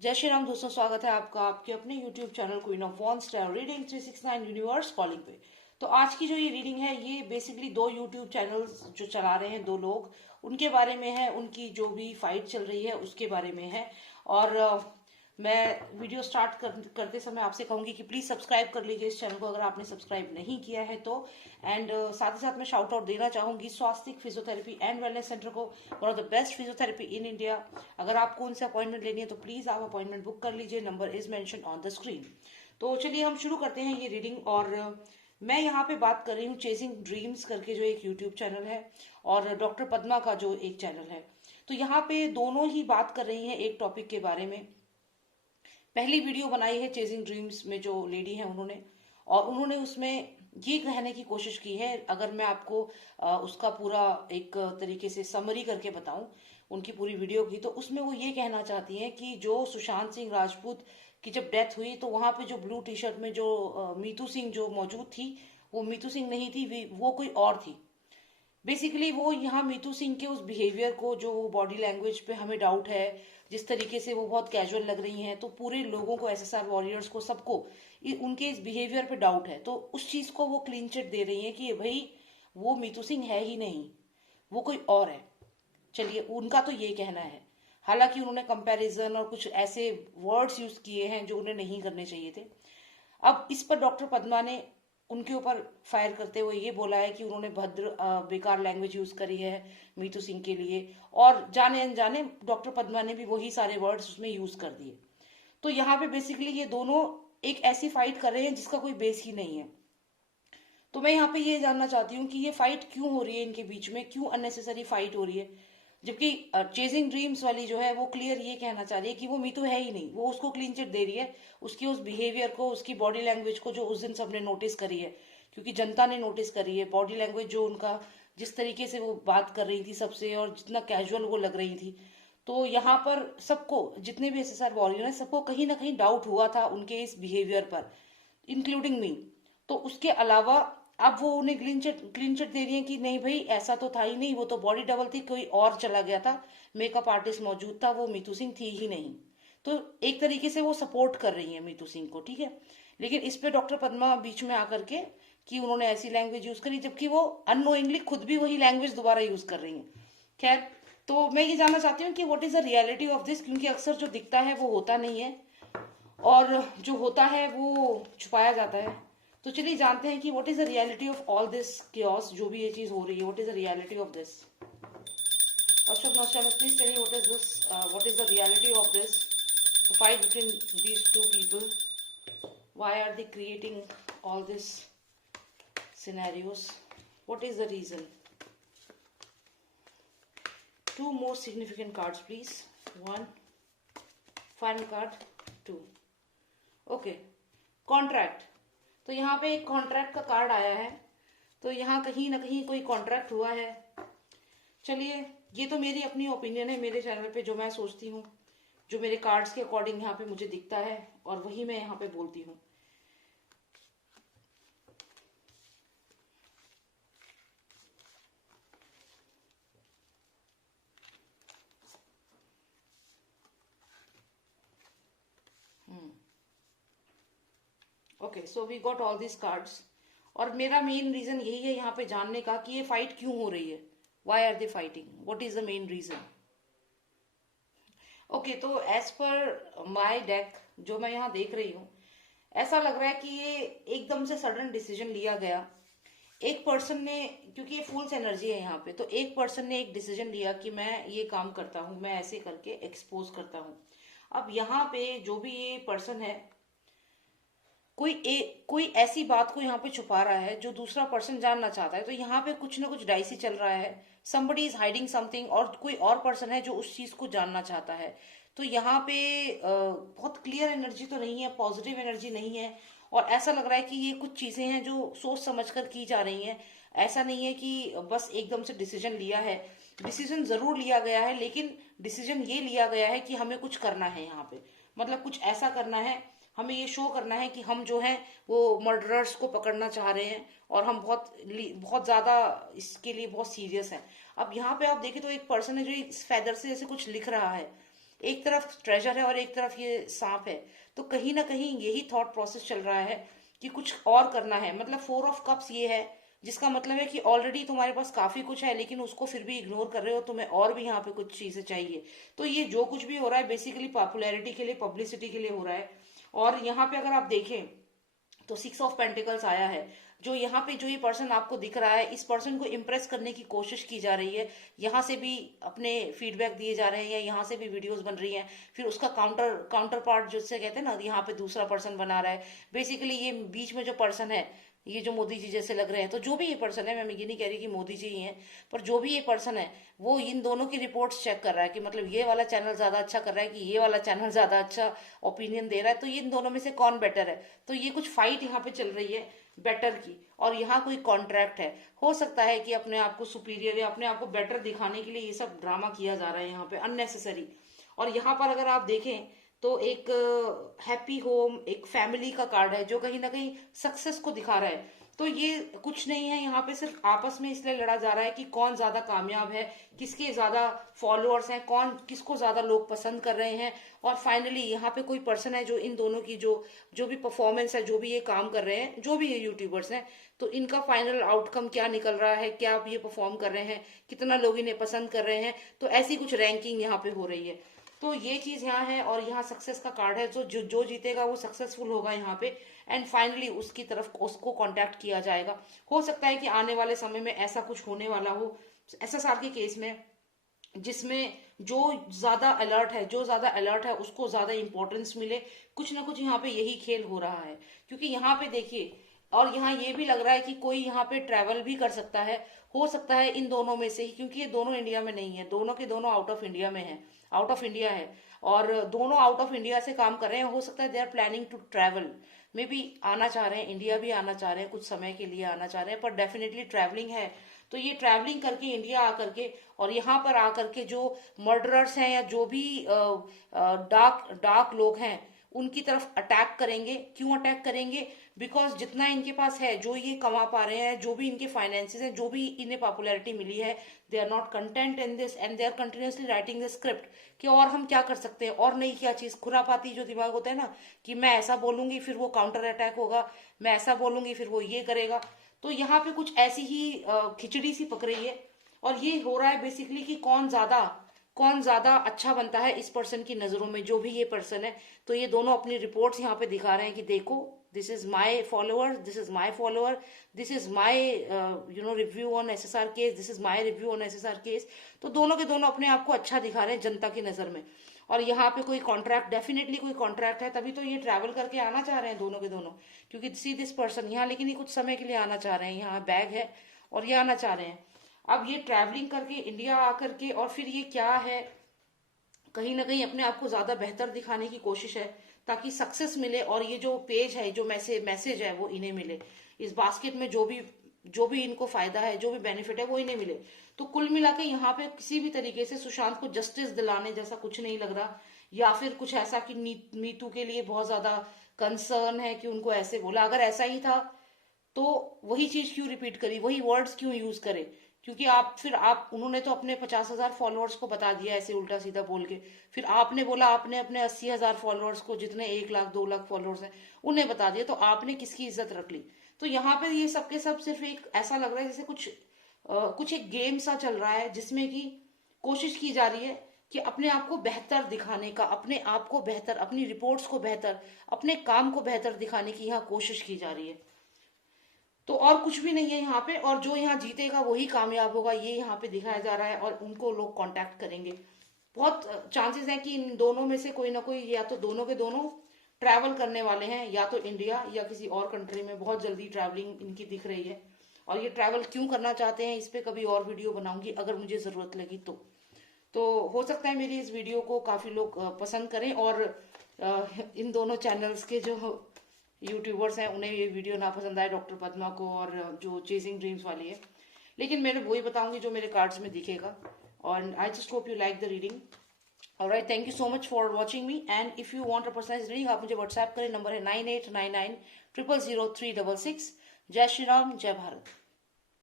जय श्री राम दोस्तों, स्वागत है आपका आपके अपने YouTube channel queen of wands tarot reading 369 universe calling पे। तो आज की जो ये रीडिंग है ये बेसिकली दो YouTube चैनल्स जो चला रहे हैं, दो लोग, उनके बारे में है, उनकी जो भी फाइट चल रही है उसके बारे में है। और मैं वीडियो स्टार्ट करते समय आपसे कहूंगी कि प्लीज सब्सक्राइब कर लीजिए इस चैनल को अगर आपने सब्सक्राइब नहीं किया है तो। एंड साथ ही साथ मैं शाउट आउट देना चाहूंगी स्वास्तिक फिजियोथेरेपी एंड वेलनेस सेंटर को, one of the best physiotherapy in India. अगर आपको उनसे अपॉइंटमेंट लेनी है तो प्लीज आप अपॉइंटमेंट बुक कर लीजिए, number is mention on the screen. तो चलिए हम शुरू करते हैं ये रीडिंग। और मैं यहाँ पे बात कर रही हूँ चेजिंग ड्रीम्स करके जो एक यूट्यूब चैनल है, और डॉक्टर पद्मा का जो एक चैनल है। तो यहाँ पे दोनों ही बात कर रही हैं एक टॉपिक के बारे में। पहली वीडियो बनाई है चेजिंग ड्रीम्स में जो लेडी है उन्होंने, और उन्होंने उसमें ये कहने की कोशिश की है, अगर मैं आपको उसका पूरा एक तरीके से समरी करके बताऊं उनकी पूरी वीडियो की, तो उसमें वो ये कहना चाहती हैं कि जो सुशांत सिंह राजपूत की जब डेथ हुई तो वहां पे जो ब्लू टी शर्ट में जो मीतू सिंह जो मौजूद थी, वो मीतू सिंह नहीं थी, वो कोई और थी। बेसिकली वो यहाँ मीतू सिंह के उस बिहेवियर को, जो बॉडी लैंग्वेज पे हमें डाउट है, जिस तरीके से वो बहुत कैजुअल लग रही हैं, तो पूरे लोगों को, एसएसआर वॉरियर्स को, सबको उनके इस बिहेवियर पे डाउट है। तो उस चीज को वो क्लीन चिट दे रही है कि भाई वो मीतू सिंह है ही नहीं, वो कोई और है। चलिए, उनका तो ये कहना है। हालांकि उन्होंने कंपैरिजन और कुछ ऐसे वर्ड्स यूज किए हैं जो उन्हें नहीं करने चाहिए थे। अब इस पर डॉक्टर पद्मा ने उनके ऊपर फायर करते हुए ये बोला है कि उन्होंने भद्र बेकार लैंग्वेज यूज करी है मीतू सिंह के लिए, और जाने अनजाने डॉक्टर पद्मा ने भी वही सारे वर्ड्स उसमें यूज कर दिए। तो यहाँ पे बेसिकली ये दोनों एक ऐसी फाइट कर रहे हैं जिसका कोई बेस ही नहीं है। तो मैं यहाँ पे ये जानना चाहती हूँ कि ये फाइट क्यों हो रही है इनके बीच में, क्यों अननेसेसरी फाइट हो रही है। जबकि चेजिंग ड्रीम्स वाली जो है वो क्लियर ये कहना चाह रही है कि वो मीतू है ही नहीं, वो उसको क्लीन चिट दे रही है, उसकी उस बिहेवियर को, उसकी बॉडी लैंग्वेज को जो उस दिन सबने नोटिस करी है, क्योंकि जनता ने नोटिस करी है बॉडी लैंग्वेज, जो उनका जिस तरीके से वो बात कर रही थी सबसे और जितना कैजुअल वो लग रही थी। तो यहाँ पर सबको, जितने भी एसएसआर वॉरियर हैं, सबको कहीं ना कहीं डाउट हुआ था उनके इस बिहेवियर पर, इंक्लूडिंग मी। तो उसके अलावा अब वो उन्हें क्लीन चिट दे रही है कि नहीं भाई, ऐसा तो था ही नहीं, वो तो बॉडी डबल थी, कोई और चला गया था, मेकअप आर्टिस्ट मौजूद था, वो मीतू सिंह थी ही नहीं। तो एक तरीके से वो सपोर्ट कर रही है मीतू सिंह को, ठीक है। लेकिन इस पे डॉक्टर पद्मा बीच में आकर के कि उन्होंने ऐसी लैंग्वेज यूज करी, जबकि वो अननोइंगली खुद भी वही लैंग्वेज दोबारा यूज कर रही है। खैर, तो मैं ये जानना चाहती हूँ कि what is the reality of this, क्योंकि अक्सर जो दिखता है वो होता नहीं है, और जो होता है वो छुपाया जाता है। तो चलिए जानते हैं कि what is the reality of all this chaos, जो भी ये चीज हो रही है, what is the reality of this. Ashok Nostradamus, please tell me what is this, what is the reality of this, the fight between these two people. Why are they creating all these scenarios? What is the reason? Two more significant cards, please. One, final card, two. Okay, contract. तो यहाँ पे एक contract का card आया है, तो यहाँ कहीं ना कहीं कोई कॉन्ट्रैक्ट हुआ है। चलिए, ये तो मेरी अपनी ओपिनियन है, मेरे चैनल पे जो मैं सोचती हूँ, जो मेरे कार्ड्स के अकॉर्डिंग यहाँ पे मुझे दिखता है, और वही मैं यहाँ पे बोलती हूँ। Okay, so we got all this cards. और मेरा मेन रीजन यही है यहाँ पे जानने का कि ये फाइट क्यों हो रही है, why are they fighting, what is the main reason. Okay, तो एज पर माय डेक जो मैं यहाँ देख रही हूँ, ऐसा लग रहा है कि ये एकदम से सडन डिसीजन लिया गया। एक पर्सन ने, क्योंकि ये फुल्स एनर्जी है यहाँ पे, तो एक पर्सन ने एक डिसीजन लिया कि मैं ये काम करता हूँ, मैं ऐसे करके एक्सपोज करता हूँ। अब यहाँ पे जो भी ये पर्सन है, कोई ऐसी बात को यहाँ पे छुपा रहा है जो दूसरा पर्सन जानना चाहता है। तो यहाँ पे कुछ ना कुछ डाइसी चल रहा है, somebody इज हाइडिंग समथिंग, और कोई और पर्सन है जो उस चीज को जानना चाहता है। तो यहाँ पे बहुत क्लियर एनर्जी तो नहीं है, पॉजिटिव एनर्जी नहीं है, और ऐसा लग रहा है कि ये कुछ चीजें हैं जो सोच समझ कर की जा रही हैं। ऐसा नहीं है कि बस एकदम से डिसीजन लिया है, डिसीजन जरूर लिया गया है, लेकिन डिसीजन ये लिया गया है कि हमें कुछ करना है यहाँ पे, मतलब कुछ ऐसा करना है, हमें ये शो करना है कि हम जो हैं वो मर्डरर्स को पकड़ना चाह रहे हैं, और हम बहुत बहुत ज्यादा इसके लिए बहुत सीरियस हैं। अब यहाँ पे आप देखें तो एक पर्सन है जो इस फेदर से जैसे कुछ लिख रहा है, एक तरफ ट्रेजर है और एक तरफ ये सांप है, तो कहीं ना कहीं यही थॉट प्रोसेस चल रहा है कि कुछ और करना है। मतलब 4 ऑफ कप्स ये है, जिसका मतलब है कि ऑलरेडी तुम्हारे पास काफी कुछ है, लेकिन उसको फिर भी इग्नोर कर रहे हो, तुम्हें और भी यहाँ पे कुछ चीजें चाहिए। तो ये जो कुछ भी हो रहा है बेसिकली पॉपुलैरिटी के लिए, पब्लिसिटी के लिए हो रहा है। और यहाँ पे अगर आप देखें तो 6 ऑफ पेंटिकल्स आया है। जो यहाँ पे जो ये पर्सन आपको दिख रहा है, इस पर्सन को इम्प्रेस करने की कोशिश की जा रही है। यहाँ से भी अपने फीडबैक दिए जा रहे हैं, या यहाँ से भी वीडियोस बन रही हैं, फिर उसका काउंटर पार्ट जिससे कहते हैं ना, यहाँ पे दूसरा पर्सन बना रहा है। बेसिकली ये बीच में जो पर्सन है, ये जो मोदी जी जैसे लग रहे हैं, तो जो भी ये पर्सन है, मैं ये नहीं कह रही कि मोदी जी ही हैं, पर जो भी ये पर्सन है वो इन दोनों की रिपोर्ट्स चेक कर रहा है कि मतलब ये वाला चैनल ज्यादा अच्छा कर रहा है कि ये वाला चैनल ज्यादा अच्छा ओपिनियन दे रहा है, तो ये इन दोनों में से कौन बेटर है। तो ये कुछ फाइट यहाँ पे चल रही है बेटर की, और यहाँ कोई कॉन्ट्रैक्ट है। हो सकता है कि अपने आप को सुपीरियर या अपने आप को बेटर दिखाने के लिए ये सब ड्रामा किया जा रहा है यहाँ पे अननेसेसरी। और यहाँ पर अगर आप देखें तो एक हैप्पी होम, एक फैमिली का कार्ड है जो कहीं ना कहीं सक्सेस को दिखा रहा है। तो ये कुछ नहीं है, यहाँ पे सिर्फ आपस में इसलिए लड़ा जा रहा है कि कौन ज्यादा कामयाब है, किसके ज्यादा फॉलोअर्स हैं, कौन किसको ज्यादा लोग पसंद कर रहे हैं। और फाइनली यहाँ पे कोई पर्सन है जो इन दोनों की जो जो भी परफॉर्मेंस है, जो भी ये काम कर रहे हैं, जो भी ये यूट्यूबर्स हैं, तो इनका फाइनल आउटकम क्या निकल रहा है, क्या ये परफॉर्म कर रहे हैं, कितना लोग इन्हें पसंद कर रहे हैं, तो ऐसी कुछ रैंकिंग यहाँ पे हो रही है। तो ये चीज यहाँ है, और यहाँ सक्सेस का कार्ड है। जो जीतेगा वो सक्सेसफुल होगा यहाँ पे, एंड फाइनली उसकी तरफ उसको कांटेक्ट किया जाएगा। हो सकता है कि आने वाले समय में ऐसा कुछ होने वाला हो SSR के केस में, जिसमें जो ज्यादा अलर्ट है उसको ज्यादा इंपॉर्टेंस मिले। कुछ ना कुछ यहाँ पे यही खेल हो रहा है, क्योंकि यहाँ पे देखिए, और यहाँ ये भी लग रहा है कि कोई यहाँ पे ट्रैवल भी कर सकता है। हो सकता है इन दोनों में से ही, क्योंकि ये दोनों इंडिया में नहीं है, दोनों के दोनों आउट ऑफ इंडिया में है, आउट ऑफ इंडिया है, और दोनों आउट ऑफ इंडिया से काम कर रहे हैं। हो सकता है they are planning to travel, maybe आना चाह रहे हैं, इंडिया भी आना चाह रहे हैं, कुछ समय के लिए आना चाह रहे हैं, पर डेफिनेटली ट्रैवलिंग है। तो ये ट्रैवलिंग करके इंडिया आकर के, और यहाँ पर आकर के जो मर्डरर्स हैं या जो भी डार्क डार्क लोग हैं, उनकी तरफ अटैक करेंगे। क्यों अटैक करेंगे? बिकॉज जितना इनके पास है, जो ये कमा पा रहे हैं, जो भी इनके फाइनेंसेस हैं, जो भी इन्हें पॉपुलैरिटी मिली है, they are not content in this and they are continuously writing the script कि और हम क्या कर सकते हैं, और नहीं क्या चीज, खुरापाती जो दिमाग होता है ना, कि मैं ऐसा बोलूंगी फिर वो काउंटर अटैक होगा, मैं ऐसा बोलूंगी फिर वो ये करेगा। तो यहाँ पे कुछ ऐसी ही खिचड़ी सी पक रही है, और ये हो रहा है बेसिकली कि कौन ज्यादा अच्छा बनता है इस पर्सन की नजरों में, जो भी ये पर्सन है। तो ये दोनों अपनी रिपोर्ट्स यहाँ पे दिखा रहे हैं कि देखो, this is my follower, this is my follower, this is my review on SSR case, this is my review on SSR case. तो दोनों के दोनों अपने आप को अच्छा दिखा रहे हैं जनता की नजर में। और यहाँ पे कोई कॉन्ट्रैक्ट, डेफिनेटली कोई कॉन्ट्रैक्ट है, तभी तो ये ट्रैवल करके आना चाह रहे हैं दोनों के दोनों, क्योंकि सी दिस पर्सन यहाँ, लेकिन ये कुछ समय के लिए आना चाह रहे हैं, यहाँ बैग है और ये आना चाह रहे हैं। अब ये ट्रैवलिंग करके इंडिया आकर के, और फिर ये क्या है, कहीं ना कहीं अपने आप को ज्यादा बेहतर दिखाने की कोशिश है, ताकि सक्सेस मिले, और ये जो पेज है, जो मैसेज है, वो इन्हें मिले। इस बास्केट में जो भी इनको फायदा है, जो भी बेनिफिट है, वो इन्हें मिले। तो कुल मिला के यहाँ पे किसी भी तरीके से सुशांत को जस्टिस दिलाने जैसा कुछ नहीं लग रहा, या फिर कुछ ऐसा कि नीतू के लिए बहुत ज्यादा कंसर्न है कि उनको ऐसे बोला। अगर ऐसा ही था तो वही चीज क्यों रिपीट करी, वही वर्ड्स क्यों यूज करे? क्योंकि आप उन्होंने तो अपने 50,000 फॉलोअर्स को बता दिया ऐसे उल्टा सीधा बोल के, फिर आपने बोला आपने अपने 80,000 फॉलोअर्स को, जितने 1 लाख 2 लाख फॉलोअर्स हैं, उन्हें बता दिया, तो आपने किसकी इज्जत रख ली? तो यहाँ पे ये सबके सब सिर्फ एक ऐसा लग रहा है जैसे कुछ एक गेम सा चल रहा है, जिसमें कि कोशिश की जा रही है कि अपने आप को बेहतर दिखाने का, अपने आप को बेहतर, अपनी रिपोर्ट्स को बेहतर, अपने काम को बेहतर दिखाने की यहाँ कोशिश की जा रही है। तो और कुछ भी नहीं है यहाँ पे, और जो यहाँ जीतेगा वही कामयाब होगा, ये यहाँ पे दिखाया जा रहा है, और उनको लोग कांटेक्ट करेंगे। बहुत चांसेस हैं कि इन दोनों में से कोई ना कोई, या तो दोनों के दोनों ट्रैवल करने वाले हैं, या तो इंडिया या किसी और कंट्री में। बहुत जल्दी ट्रैवलिंग इनकी दिख रही है, और ये ट्रैवल क्यों करना चाहते हैं, इस पे कभी और वीडियो बनाऊंगी अगर मुझे जरूरत लगी तो हो सकता है मेरी इस वीडियो को काफी लोग पसंद करें, और इन दोनों चैनल्स के जो यूट्यूबर्स हैं उन्हें ये वीडियो ना पसंद आए, डॉक्टर पद्मा को और जो चेजिंग ड्रीम्स वाली है। लेकिन मैं वही बताऊंगी जो मेरे कार्ड्स में दिखेगा, और I just hope you like the reading. Alright, thank you so much for watching me, and if you want a personalised reading आप मुझे व्हाट्सएप करें, नंबर है 9899 000 366। जय श्री राम, जय भारत।